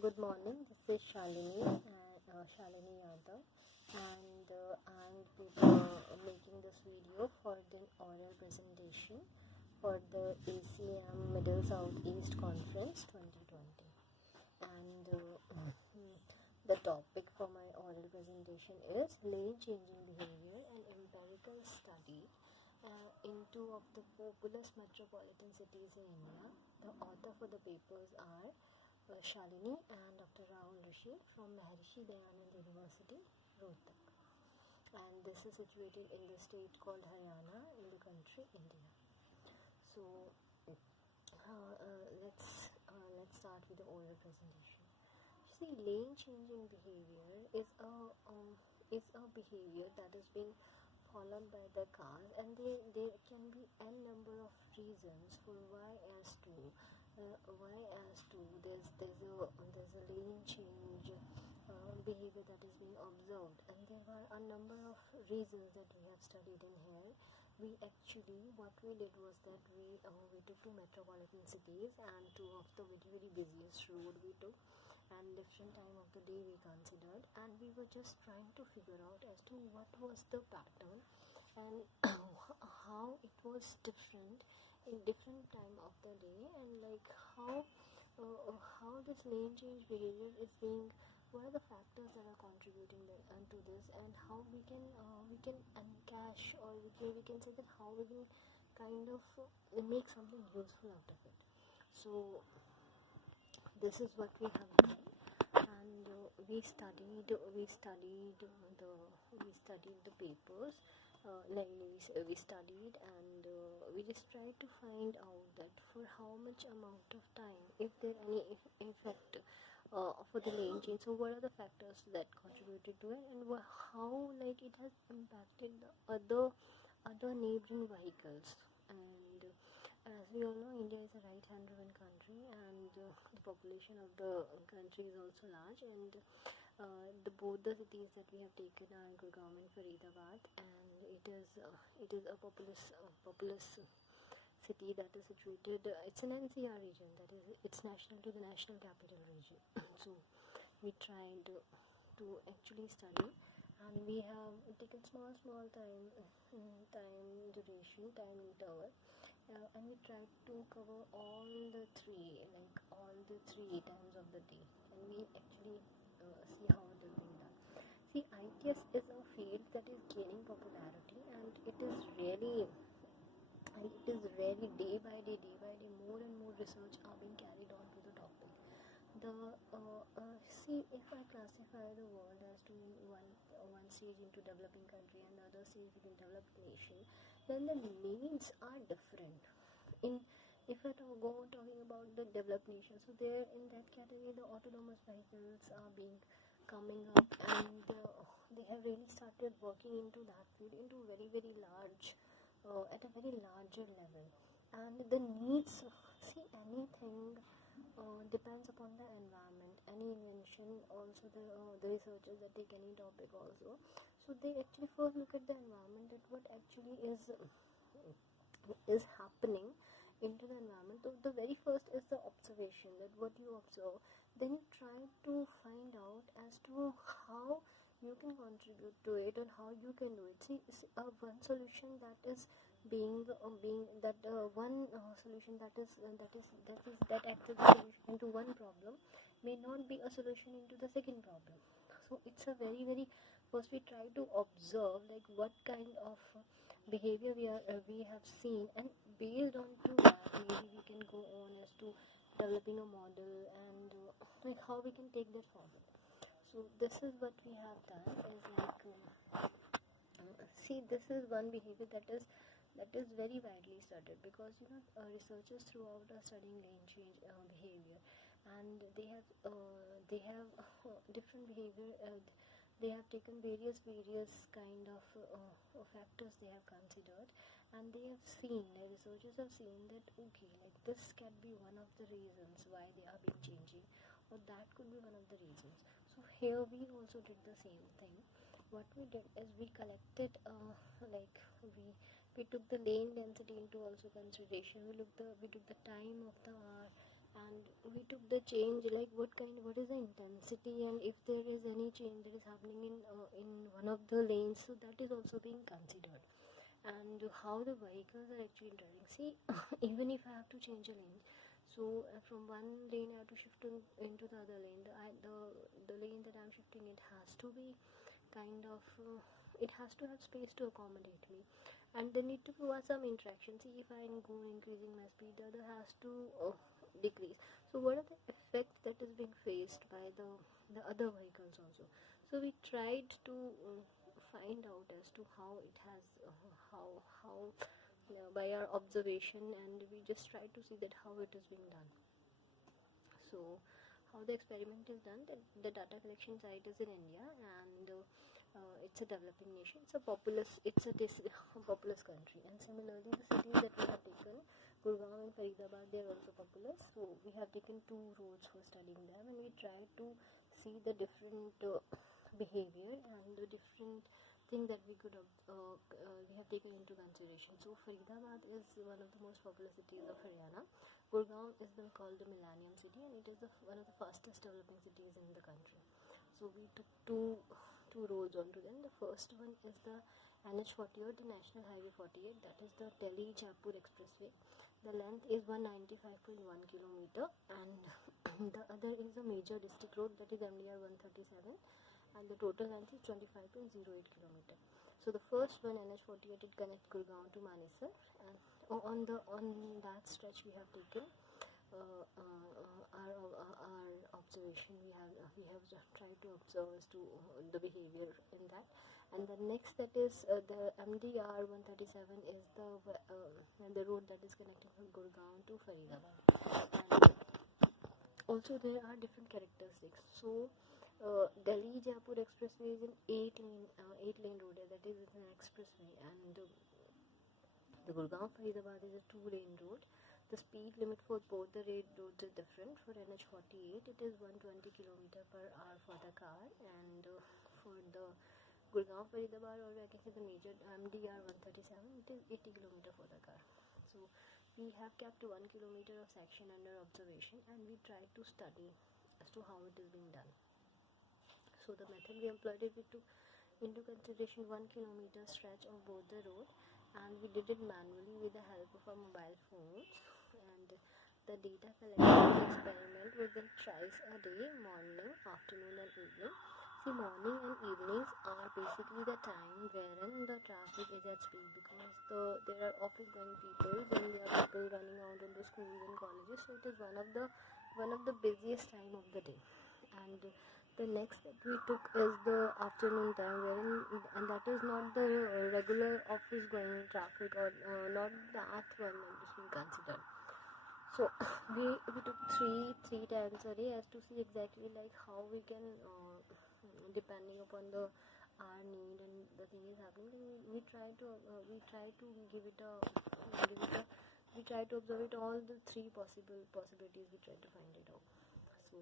Good morning. This is Shalini Shalini Yadav, and I'm making this video for the oral presentation for the ACM Middle Southeast Conference 2020. And the topic for my oral presentation is lane changing behavior and empirical study in two of the populous metropolitan cities in India. The author for the papers are Shalini and Dr. Rahul Rishi from Maharishi Dayanand University, Rohtak. And this is situated in the state called Haryana in the country India. So let's start with the oral presentation. See, lane changing behavior is a behavior that is being followed by the cars, and there can be n number of reasons for why as to there's a lane change behavior that is being observed, and there are a number of reasons that we have studied in here. What we did was that we took two metropolitan cities and two of the very busiest road we took, and different time of the day we considered, and we were just trying to figure out as to what was the pattern and how it was different in different time of the day, and like how this lane change behavior is being, what are the factors that are contributing to this, and how we can encash, or we can say that how we can kind of make something useful out of it. So this is what we have done, and we studied the papers. We studied, and we just tried to find out that for how much amount of time, if there any effect for the lane change. So what are the factors that contributed to it, and how like it has impacted the other neighboring vehicles. And as we all know, India is a right-hand driven country, and the population of the country is also large, and both the cities that we have taken are Gurgaon and Faridabad, and it is a populous city that is situated. It's an NCR region, that is, it's national to the national capital region. So we tried to actually study, and we have taken small time interval, and we tried to cover all the three times of the day, and we actually see how it is being done. See, ITS is a field that is gaining popularity, and it is really day by day more and more research are being carried on to the topic. See, if I classify the world as to one stage into developing country and the other stage within developed nation, then the needs are different. If I go talking about the developed nation, so there in that category the autonomous vehicles are being coming up, and they have really started working into that field into very large, at a very larger level. And the needs, see, anything depends upon the environment. Any invention, also the researchers that take any topic also, so they actually first look at the environment, that what actually is happening into the environment. So the very first is the observation, that what you observe, then you try to find out as to how you can contribute to it and how you can do it. See, one solution that is one solution that acts as a solution into one problem may not be a solution into the second problem. So it's a very first we try to observe like what kind of behavior we have seen, and based on to that maybe we can go on as to developing a model, and like how we can take that forward. So this is what we have done, is like see, this is one behavior that is very widely studied, because researchers throughout are studying lane change behavior, and they have different behavior. They have taken various kind of factors they have considered, and the researchers have seen that okay, like this can be one of the reasons why they are being changing, or that could be one of the reasons. So here we also did the same thing. What we did is we collected we took the lane density into also consideration. We took the time of the hour, and we took the change, like what is the intensity, and if there is any change that is happening in one of the lanes, so that is also being considered, and how the vehicles are actually driving. See, even if I have to change a lane, so from one lane I have to shift into the other lane, the lane that I'm shifting, it has to be kind of it has to have space to accommodate me, and there need to be some interaction. See, if I'm increasing my speed, the other has to decrease. So what are the effects that is being faced by the other vehicles also? So we tried to find out as to how it has how by our observation, and we just tried to see that how it is being done. So how the experiment is done, the data collection site is in India, and it's a developing nation, it's a populous populous country, and similarly the cities that we have taken, Gurgaon and Faridabad, they are also populous. So we have taken 2 roads for studying them, and we tried to see the different behavior and the different thing that we have taken into consideration. So Faridabad is one of the most populous cities of Haryana. Gurgaon is been called the Millennium City, and it is one of the fastest developing cities in the country. So we took two roads onto them. The first one is the NH48, the National Highway 48, that is the Delhi-Jaipur Expressway. The length is 195.1 kilometer, and the other is a major district road, that is MDR 137, and the total length is 25.08 kilometer. So the first one, NH48, it connects Gurgaon to Manesar, and on that stretch we have taken our observation. We have tried to observe as to the behavior in that. And the next, that is the MDR 137, is the road that is connecting from Gurgaon to Faridabad. And also there are different characteristics. So Delhi Jaipur Expressway is an 8-lane road, that is an expressway, and the Gurgaon Faridabad is a 2-lane road. The speed limit for both the roads is different. For NH48, it is 120 km per hour for the car, and for the Gurgaon Faridabad, or I can say the major MDR 137, it is 80 km for the car. So we have kept 1 kilometer of section under observation, and we try to study as to how it is being done. So the method we employed, we took into consideration 1 kilometer stretch of both the road, and we did it manually with the help of our mobile phones. And the data collected in the experiment was done thrice a day, morning, afternoon and evening. See, morning and evenings are basically the time wherein the traffic is at speed, because there are office going people, and there are people running out into schools and colleges, so it is one of the busiest time of the day. And the next that we took is the afternoon time, and that is not the regular office going traffic, or not that one that is being considered. So we took three times a day, as to see exactly like how we can, depending upon our need and the thing is happening, we try to observe it, all the 3 possibilities. We try to find it out. So,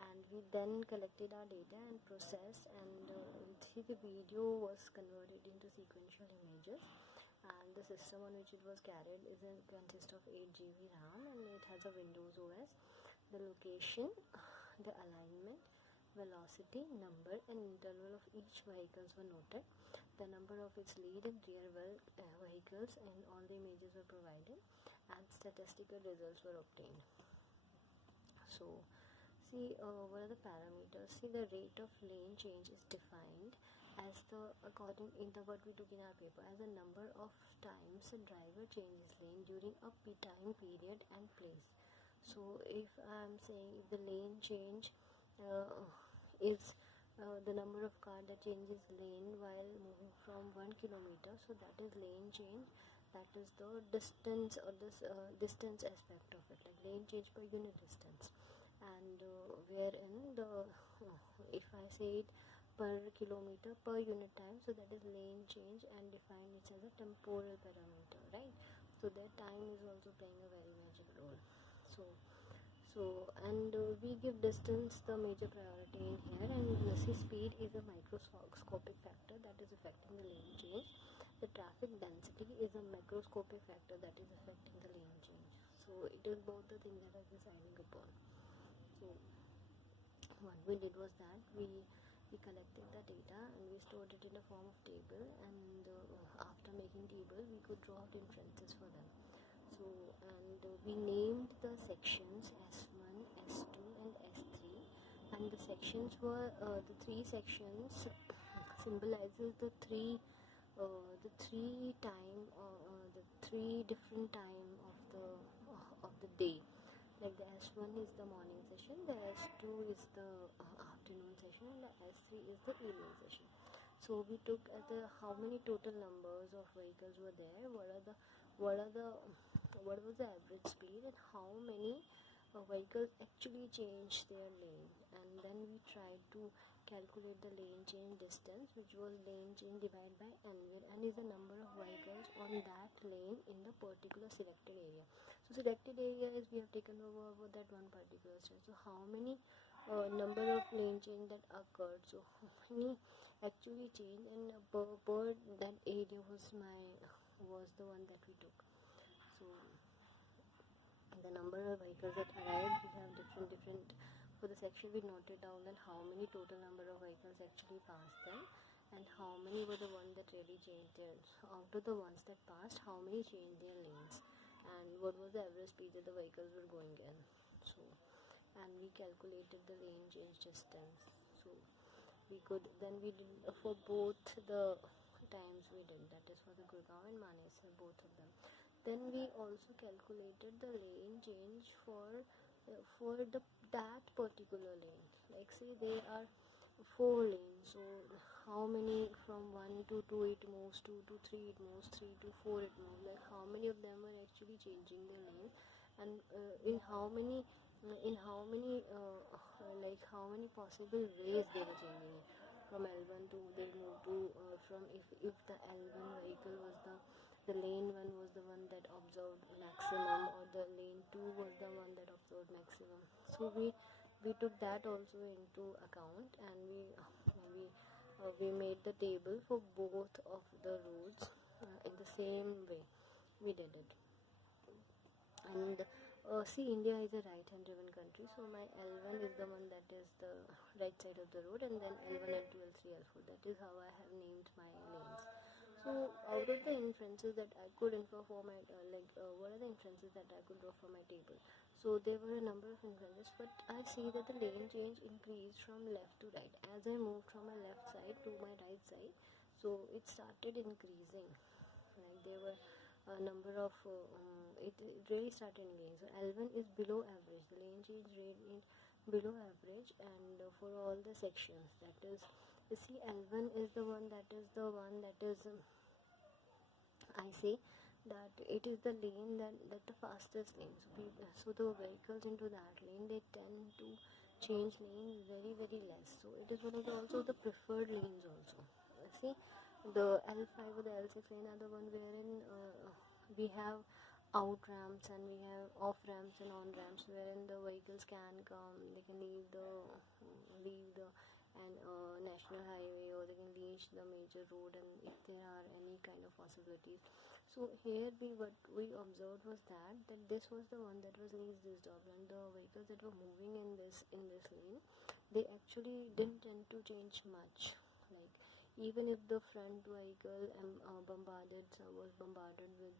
and we then collected our data and processed, and the video was converted into sequential images, and the system on which it was carried consists of 8 GB RAM, and it has a Windows OS. The location, the alignment, velocity, number and interval of each vehicles were noted. The number of its lead and rear vehicles, and all the images were provided, and statistical results were obtained. So see, what are the parameters? See, the rate of lane change is defined as what we took in our paper, as the number of times a driver changes lane during a time period and place. So if I'm saying, if the lane change is the number of car that changes lane while moving from 1 kilometer, so that is lane change. That is the distance, or this distance aspect of it, like lane change per unit distance. And wherein if I say it per kilometer per unit time, so that is lane change, and define it as a temporal parameter, right? So that time is also playing a very major role. And we give distance the major priority in here, and speed is a microscopic factor that is affecting the lane change. The traffic density is a macroscopic factor that is affecting the lane change. So it is both the things that are deciding upon. So what we did was that we collected the data and we stored it in the form of table, and after making table we could draw out inferences for them. So and we named the sections S1, S2 and S3, and the sections were the three sections symbolizes the three different time of the day. Like the S1 is the morning session, the S2 is the afternoon session, and the S3 is the evening session. So we took how many total numbers of vehicles were there, what was the average speed, and how many vehicles actually changed their lane, and then we tried to calculate the lane change distance, which was lane change divided by n, where n is the number of vehicles on that lane in the particular selected area. So selected area is we have taken over that one particular stretch. So how many number of lane change that occurred, so how many actually changed, and per that area was the one that we took. So the number of vehicles that arrived, we have different for the section. We noted down that how many total number of vehicles actually passed them, and how many were the ones that really changed their, out of the ones that passed, how many changed their lanes, and what was the average speed that the vehicles were going in. So and we calculated the lane change distance. So we could then we did for both the times we did, that is for the Gurgaon and Manesar, both of them. Then we also calculated the lane change for that particular lane. Like say there are 4 lanes, so how many from 1 to 2 it moves, 2 to 3 it moves, 3 to 4 it moves, like how many of them are actually changing their lane, and in how many like how many possible ways they were changing it. From L1 to they move to from if the L1 vehicle was the lane 1 was the one that observed maximum, or the lane 2 was the one that observed maximum. So we took that also into account, and we made the table for both of the roads in the same way we did it. And see, India is a right-hand driven country, so my L1 is the one that is the right side of the road, and then L1, L2, L3, L4. That is how I have named my lanes. So out of the inferences that I could infer for my what are the inferences that I could draw for my table? So there were a number of inferences, but I see that the lane change increased from left to right as I moved from my left side to my right side. So it started increasing. Like there were a number of it really started increasing. So L1 is below average. The lane change rate is below average, and for all the sections, that is, you see, L1 is the one that is I say that it is the lane that the fastest lane. So the vehicles into that lane, they tend to change lane very less. So it is one of the also the preferred lanes also. See, the L5 or the L6 lane are the one wherein we have out ramps and we have off ramps and on ramps, wherein the vehicles can come, they can leave the national highway, or they can reach the major road, and if there are any kind of possibilities. So here what we observed was that this was the one that was least disturbed, and the vehicles that were moving in this lane, they actually didn't tend to change much. Like even if the front vehicle was bombarded with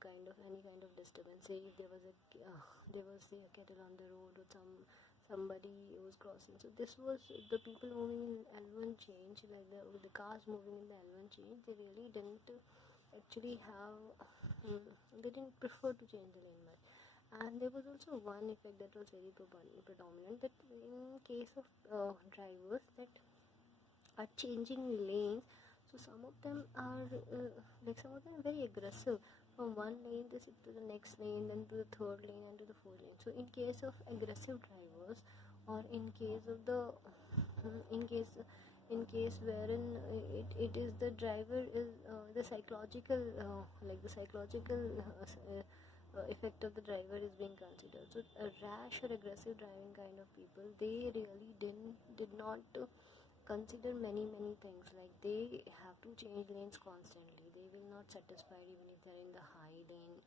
kind of any kind of disturbance, say if there was say a kettle on the road, or somebody was crossing. So this was the people moving in L1 change, like the cars moving in the L1 change, they really didn't actually have they didn't prefer to change the lane much. And there was also one effect that was very predominant, that in case of drivers that are changing lanes, so some of them are very aggressive. From one lane they sit to the next lane, then to the third lane, and to the fourth lane. So in case of aggressive drivers, or in case of the in case wherein it is the driver is the psychological effect of the driver is being considered. So a rash or aggressive driving kind of people, they really did not consider many things. Like they have to change lanes constantly. They will not satisfied even if they're in the high lane.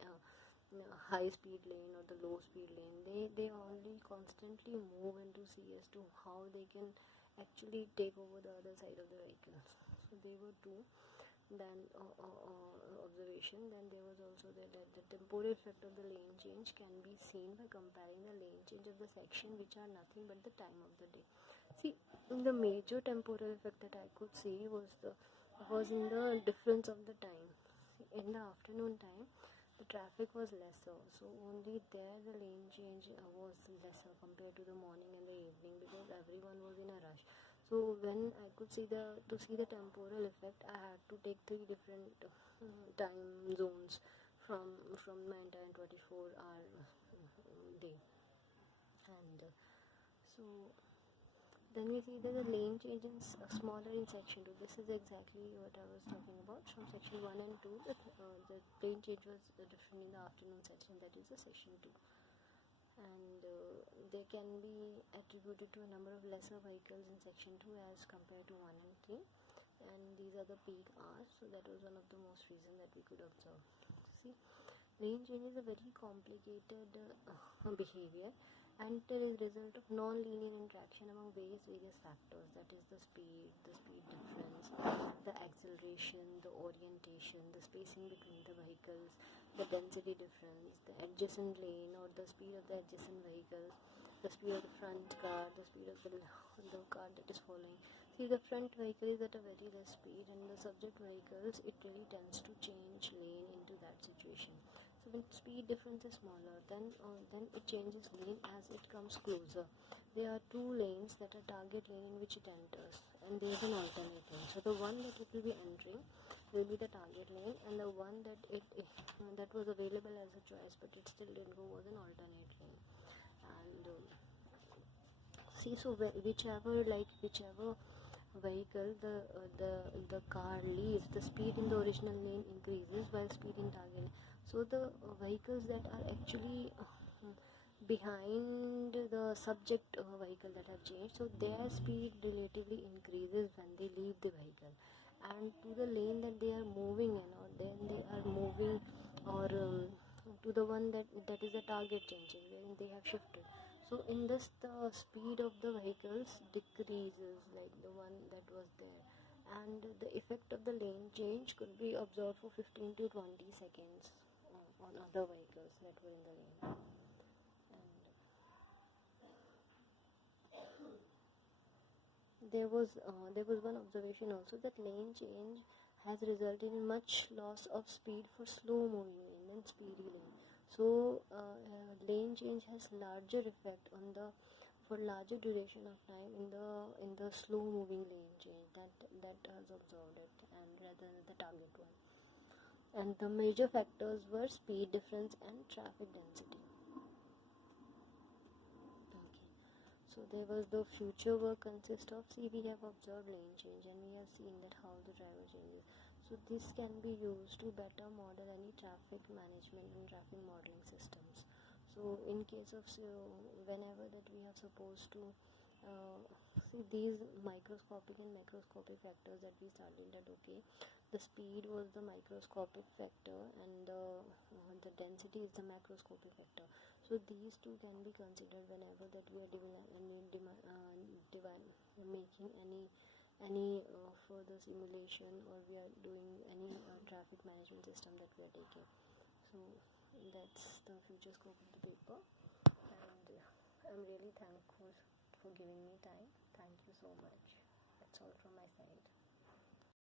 high speed lane or the low speed lane. They only constantly move and to see as to how they can actually take over the other side of the vehicles. So they were two. Then observation. Then there was also the temporal effect of the lane change can be seen by comparing the lane change of the section, which are nothing but the time of the day. See, the major temporal effect that I could see was in the difference of the time. See, in the afternoon time, the traffic was lesser, so only there the lane change was lesser compared to the morning and the evening, because everyone was in a rush. So when I could see the temporal effect, I had to take 3 different time zones from my entire 24-hour day. And so then we see that the lane change is smaller in section 2. This is exactly what I was talking about. From section 1 and 2, the lane change was different in the afternoon section, that is the section 2. And they can be attributed to a number of lesser vehicles in section 2 as compared to 1 and 3, and these are the peak hours. So that was one of the most reason that we could observe. See, lane change is a very complicated behavior, and it is a result of non-linear interaction among various factors, that is the speed difference, the acceleration, the orientation, the spacing between the vehicles, the density difference, the adjacent lane or the speed of the adjacent vehicles, the speed of the front car, the speed of the car that is following. See, the front vehicle is at a very less speed, and the subject vehicles, it really tends to change lane into that situation. So when speed difference is smaller, then it changes lane as it comes closer. There are 2 lanes that are target lane in which it enters, and there is an alternate lane. So the one that it will be entering will be the target lane, and the one that that was available as a choice but it still didn't go was an alternate lane. And see, so whichever vehicle the car leaves, the speed in the original lane increases while speed in target lane. So the vehicles that are actually behind the subject vehicle that have changed, so their speed relatively increases when they leave the vehicle, and to the lane that they are moving in, or then they are moving, or to the one that is the target changing, wherein they have shifted. So in this, the speed of the vehicles decreases, like the one that was there, and the effect of the lane change could be observed for 15 to 20 seconds on other vehicles that were in the lane. There was one observation also, that lane change has resulted in much loss of speed for slow moving lane than speedy lane. So lane change has larger effect on the for larger duration of time in the slow moving lane change that has observed it, and rather than the target one. And the major factors were speed difference and traffic density. So there was the future work consist of, see, we have observed lane change and we have seen that how the driver changes. So this can be used to better model any traffic management and traffic modeling systems. So in case of whenever that we are supposed to see these microscopic and macroscopic factors that we studied, that okay, the speed was the microscopic factor and the density is the macroscopic factor. So these two can be considered whenever that we are making any further simulation, or we are doing any traffic management system that we are taking. So that's the future scope of the paper, and I'm really thankful for giving me time. Thank you so much.